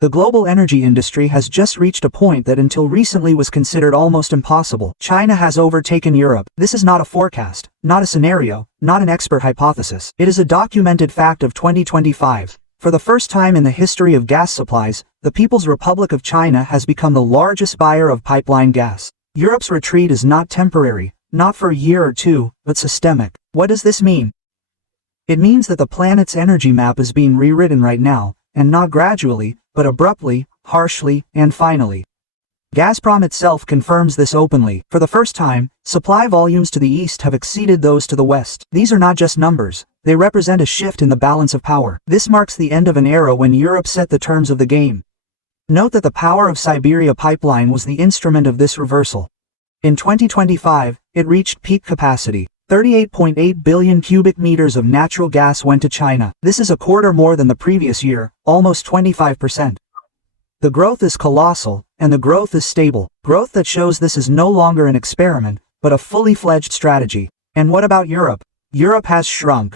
The global energy industry has just reached a point that until recently was considered almost impossible. China has overtaken Europe. This is not a forecast, not a scenario, not an expert hypothesis. It is a documented fact of 2025. For the first time in the history of gas supplies, the People's Republic of China has become the largest buyer of pipeline gas. Europe's retreat is not temporary, not for a year or two, but systemic. What does this mean? It means that the planet's energy map is being rewritten right now, and not gradually, but abruptly, harshly, and finally. Gazprom itself confirms this openly. For the first time, supply volumes to the east have exceeded those to the west. These are not just numbers, they represent a shift in the balance of power. This marks the end of an era when Europe set the terms of the game. Note that the Power of Siberia pipeline was the instrument of this reversal. In 2025, it reached peak capacity. 38.8 billion cubic meters of natural gas went to China. This is a quarter more than the previous year, almost 25%. The growth is colossal, and the growth is stable. Growth that shows this is no longer an experiment, but a fully fledged strategy. And what about Europe? Europe has shrunk.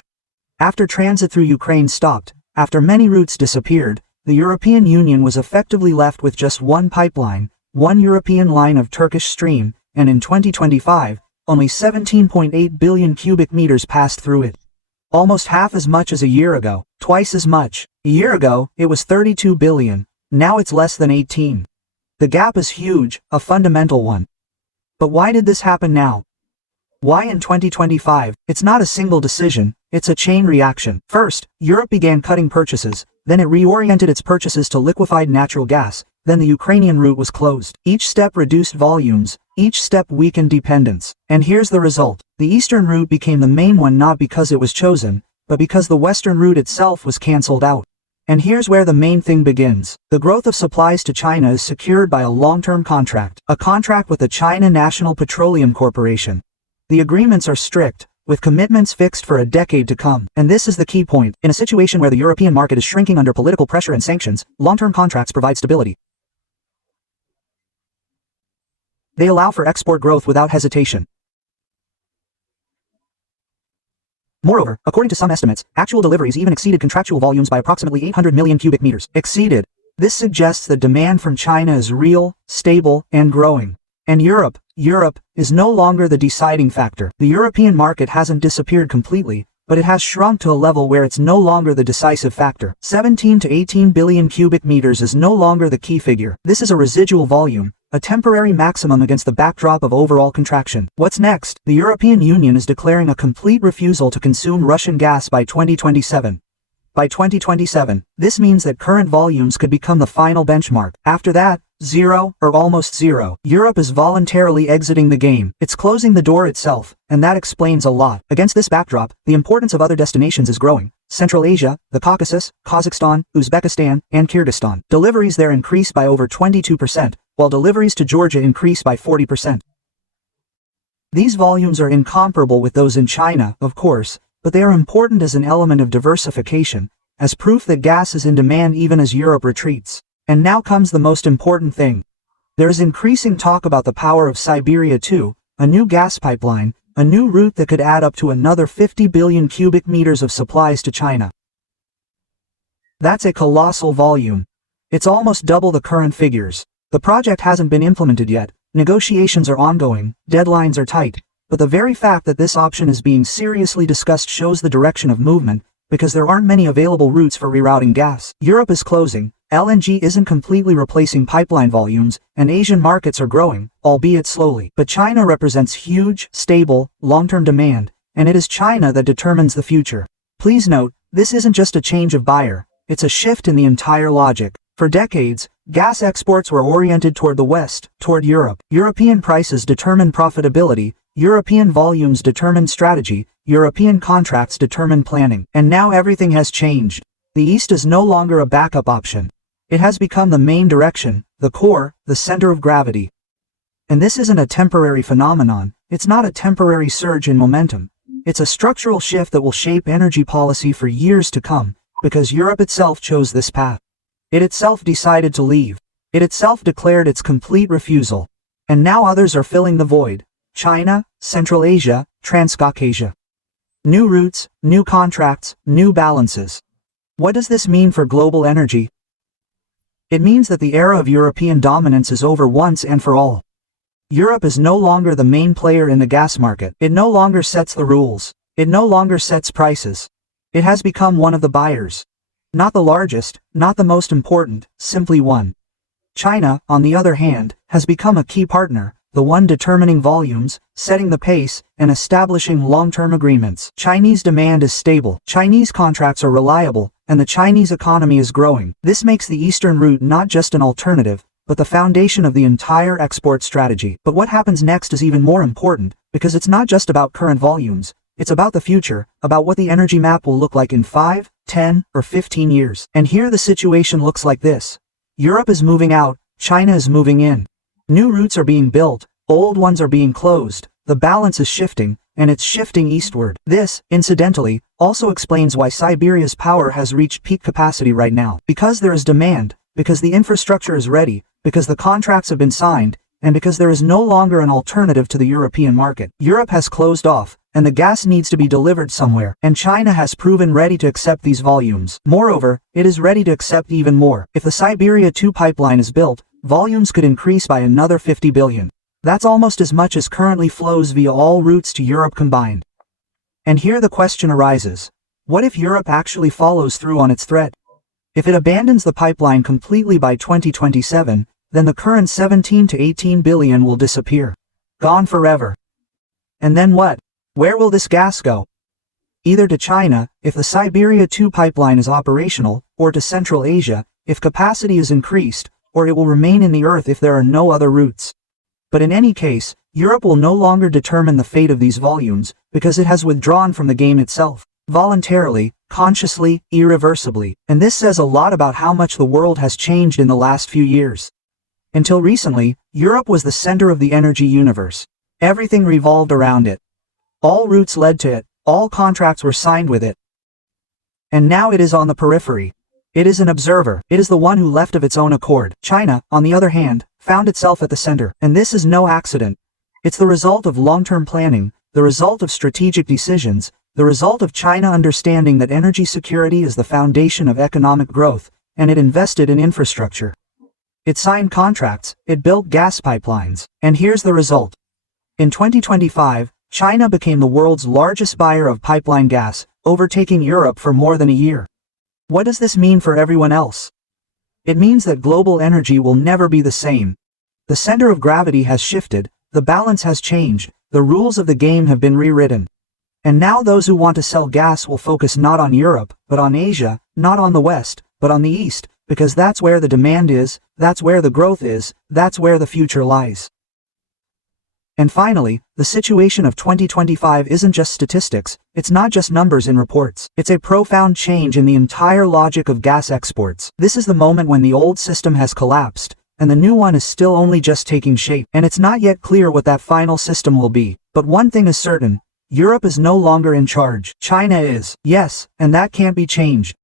After transit through Ukraine stopped, after many routes disappeared, the European Union was effectively left with just one pipeline, one European line of Turkish Stream, and in 2025, only 17.8 billion cubic meters passed through it. Almost half as much as a year ago, twice as much. A year ago, it was 32 billion, now it's less than 18. The gap is huge, a fundamental one. But why did this happen now? Why in 2025? It's not a single decision, it's a chain reaction. First, Europe began cutting purchases, then it reoriented its purchases to liquefied natural gas, then the Ukrainian route was closed. Each step reduced volumes, each step weakened dependence. And here's the result. The eastern route became the main one not because it was chosen, but because the western route itself was cancelled out. And here's where the main thing begins. The growth of supplies to China is secured by a long-term contract, a contract with the China National Petroleum Corporation. The agreements are strict, with commitments fixed for a decade to come. And this is the key point. In a situation where the European market is shrinking under political pressure and sanctions, long-term contracts provide stability. They allow for export growth without hesitation. Moreover, according to some estimates, actual deliveries even exceeded contractual volumes by approximately 800 million cubic meters. Exceeded. This suggests that demand from China is real, stable, and growing. And Europe is no longer the deciding factor. The European market hasn't disappeared completely, but it has shrunk to a level where it's no longer the decisive factor. 17 to 18 billion cubic meters is no longer the key figure. This is a residual volume, a temporary maximum against the backdrop of overall contraction. What's next? The European Union is declaring a complete refusal to consume Russian gas by 2027. By 2027, this means that current volumes could become the final benchmark. After that, zero, or almost zero. Europe is voluntarily exiting the game. It's closing the door itself, and that explains a lot. Against this backdrop, the importance of other destinations is growing. Central Asia, the Caucasus, Kazakhstan, Uzbekistan, and Kyrgyzstan. Deliveries there increased by over 22%, while deliveries to Georgia increased by 40%. These volumes are incomparable with those in China, of course, but they are important as an element of diversification, as proof that gas is in demand even as Europe retreats. And now comes the most important thing. There is increasing talk about the Power of Siberia too, a new gas pipeline, a new route that could add up to another 50 billion cubic meters of supplies to China. That's a colossal volume. It's almost double the current figures. The project hasn't been implemented yet, negotiations are ongoing, deadlines are tight, but the very fact that this option is being seriously discussed shows the direction of movement, because there aren't many available routes for rerouting gas. Europe is closing, LNG isn't completely replacing pipeline volumes, and Asian markets are growing, albeit slowly. But China represents huge, stable, long-term demand, and it is China that determines the future. Please note, this isn't just a change of buyer, it's a shift in the entire logic. For decades, gas exports were oriented toward the West, toward Europe. European prices determine profitability, European volumes determine strategy, European contracts determine planning. And now everything has changed. The East is no longer a backup option. It has become the main direction, the core, the center of gravity. And this isn't a temporary phenomenon, it's not a temporary surge in momentum. It's a structural shift that will shape energy policy for years to come, because Europe itself chose this path. It itself decided to leave. It itself declared its complete refusal. And now others are filling the void. China, Central Asia, Transcaucasia. New routes, new contracts, new balances. What does this mean for global energy? It means that the era of European dominance is over once and for all. Europe is no longer the main player in the gas market. It no longer sets the rules. It no longer sets prices. It has become one of the buyers. Not the largest, not the most important, simply one. China, on the other hand, has become a key partner, the one determining volumes, setting the pace, and establishing long-term agreements. Chinese demand is stable, Chinese contracts are reliable, and the Chinese economy is growing. This makes the Eastern route not just an alternative, but the foundation of the entire export strategy. But what happens next is even more important, because it's not just about current volumes, it's about the future, about what the energy map will look like in 5, 10, or 15 years. And here the situation looks like this. Europe is moving out, China is moving in. New routes are being built, old ones are being closed, the balance is shifting, and it's shifting eastward. This, incidentally, also explains why Siberia's power has reached peak capacity right now. Because there is demand, because the infrastructure is ready, because the contracts have been signed, and because there is no longer an alternative to the European market. Europe has closed off, and the gas needs to be delivered somewhere, and China has proven ready to accept these volumes. Moreover, it is ready to accept even more. If the Siberia 2 pipeline is built, volumes could increase by another 50 billion. That's almost as much as currently flows via all routes to Europe combined. And here the question arises. What if Europe actually follows through on its threat? If it abandons the pipeline completely by 2027, then the current 17 to 18 billion will disappear. Gone forever. And then what? Where will this gas go? Either to China, if the Siberia 2 pipeline is operational, or to Central Asia, if capacity is increased, or it will remain in the earth if there are no other routes. But in any case, Europe will no longer determine the fate of these volumes, because it has withdrawn from the game itself. Voluntarily, consciously, irreversibly. And this says a lot about how much the world has changed in the last few years. Until recently, Europe was the center of the energy universe. Everything revolved around it. All routes led to it, all contracts were signed with it. And now it is on the periphery. It is an observer, it is the one who left of its own accord. China, on the other hand, found itself at the center. And this is no accident. It's the result of long-term planning, the result of strategic decisions, the result of China understanding that energy security is the foundation of economic growth, and it invested in infrastructure. It signed contracts, it built gas pipelines. And here's the result. In 2025, China became the world's largest buyer of pipeline gas, overtaking Europe for more than a year. What does this mean for everyone else? It means that global energy will never be the same. The center of gravity has shifted, the balance has changed, the rules of the game have been rewritten. And now those who want to sell gas will focus not on Europe, but on Asia, not on the West, but on the East, because that's where the demand is, that's where the growth is, that's where the future lies. And finally, the situation of 2025 isn't just statistics, it's not just numbers in reports. It's a profound change in the entire logic of gas exports. This is the moment when the old system has collapsed, and the new one is still only just taking shape. And it's not yet clear what that final system will be. But one thing is certain, Europe is no longer in charge. China is. Yes, and that can't be changed.